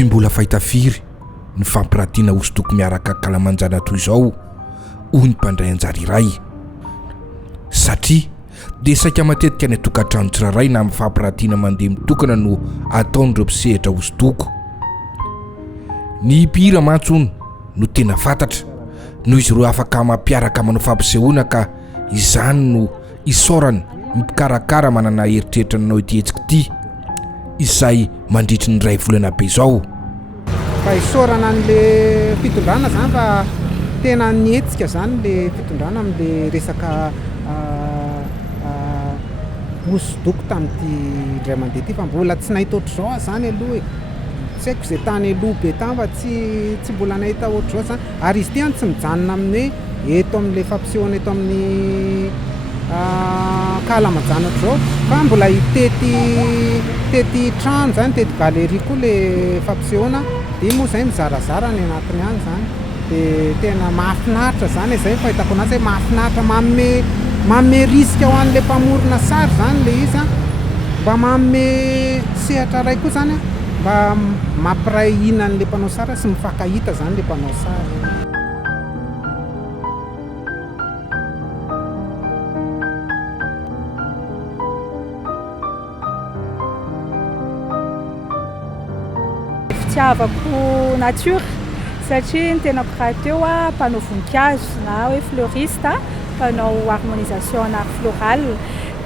tsy mbola fahitafiry ny fampiratiana hosodoko miaraka kalamanjana toy izao hoy ny mpandray anjara iray, satria dia saika matetika ny tokantrano tsirairay na amin'ny fampiratiana mandeha mitokana no ataon'ireo mpisehatra hosodoko. Ny mpihira mantsony no tena fantatra noho izy ireo afaka mampiaraka manao fampisehoana ka izany no isaorany mikarakara manana heritreritra nanao ity hetsika ity izay mandritry ny ray volana be izao. Fa isaorana an'le fitondrana zany fa tena nihetsika zany le fitondrana amin'le resaka hosodoko tamin'ity indray mandeha ity, fa mbola tsy nahita ohatr'izao zany aloha e. Tsy haiko izay tany aloha be tany fa tsy mbola nahita ohatr'izao zany, ary izy ty tsy mijanona amin'ny eto amin'le fampisehoana eto amin'ny kalamanjana ohatr'izao, fa mbola tety trano zany, tety galerie koa le fampisehoana, dia moa zay mizarazara ny anatiny any zany. Dia tena mahafinaritra zany izay fahitako anazy hoe mahafinaritra, manome risika ho an'le mpamorona sary zany le izy, mba manome sehatra ray koa zany, mba mampiray hina an'le mpanao sary sy mifankahita zany le mpanao sary. Fitiavako nature satria ny tenako raha teo a mpanao voninkazo na hoe fleuriste, mpanao harmonisation en art floral,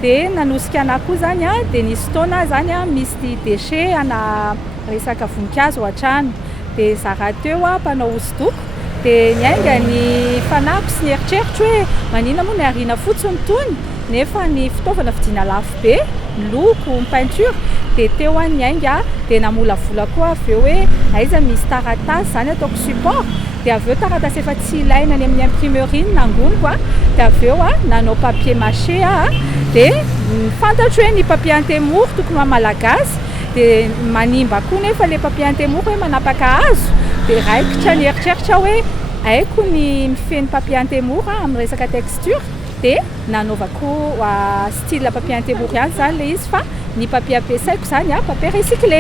dia nanosika anahy koa zany a, dia nisy fotoana zany a misy déchet ana resaka voninkazo ao an-trano, dia za raha teo a mpanao hosodoko, dia niainga ny fanako sy ny eritreritro hoe manina moa ny ariana fotsiny tony nefa ny fitaovana vidiana lafo be, ny loko, ny peinture. Dia teo any niainga, dia namolavola koa avy eo hoe aiza misy taratasy zany ataoko support, dia avy eo taratasy efa tsy ilaina any amin'ny imprimerie nangoniko a, dia avy eo nanao papier mâché dia fantatro hoe ny papier antemoro tokony malagasy, dia manimba koa nefa le papier antemoro hoe manapaka hazo, dia raikitra ny eritreritra hoe haiko ny mifeny papier antemoro amin'ny resaka texture, dia nanaovako style papier antemoro ihany zany le izy, fa ny papier ampiasaiko zany papier recyclé.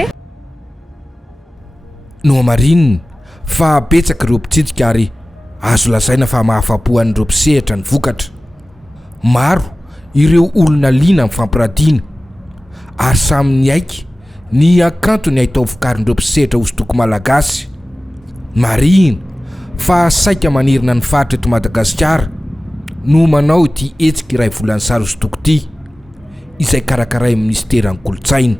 No amarinina fa betsaka ireo mpitsidika ary azo lazaina fa mahafapo an'ireo mpisehatra ny vokatra. Maro ireo olona liana amin'ny fampiratiana ary samy ny aiky ny akanto ny ahitao vokarin'ireo mpisehatra hosodoko malagasy. Marina fa saika manerina ny faritra eto Madagasikara no manao ity hetsika iray volan'ny sary hosodoko ity izay karakaray amin'ny ministeran'ny kolotsaina.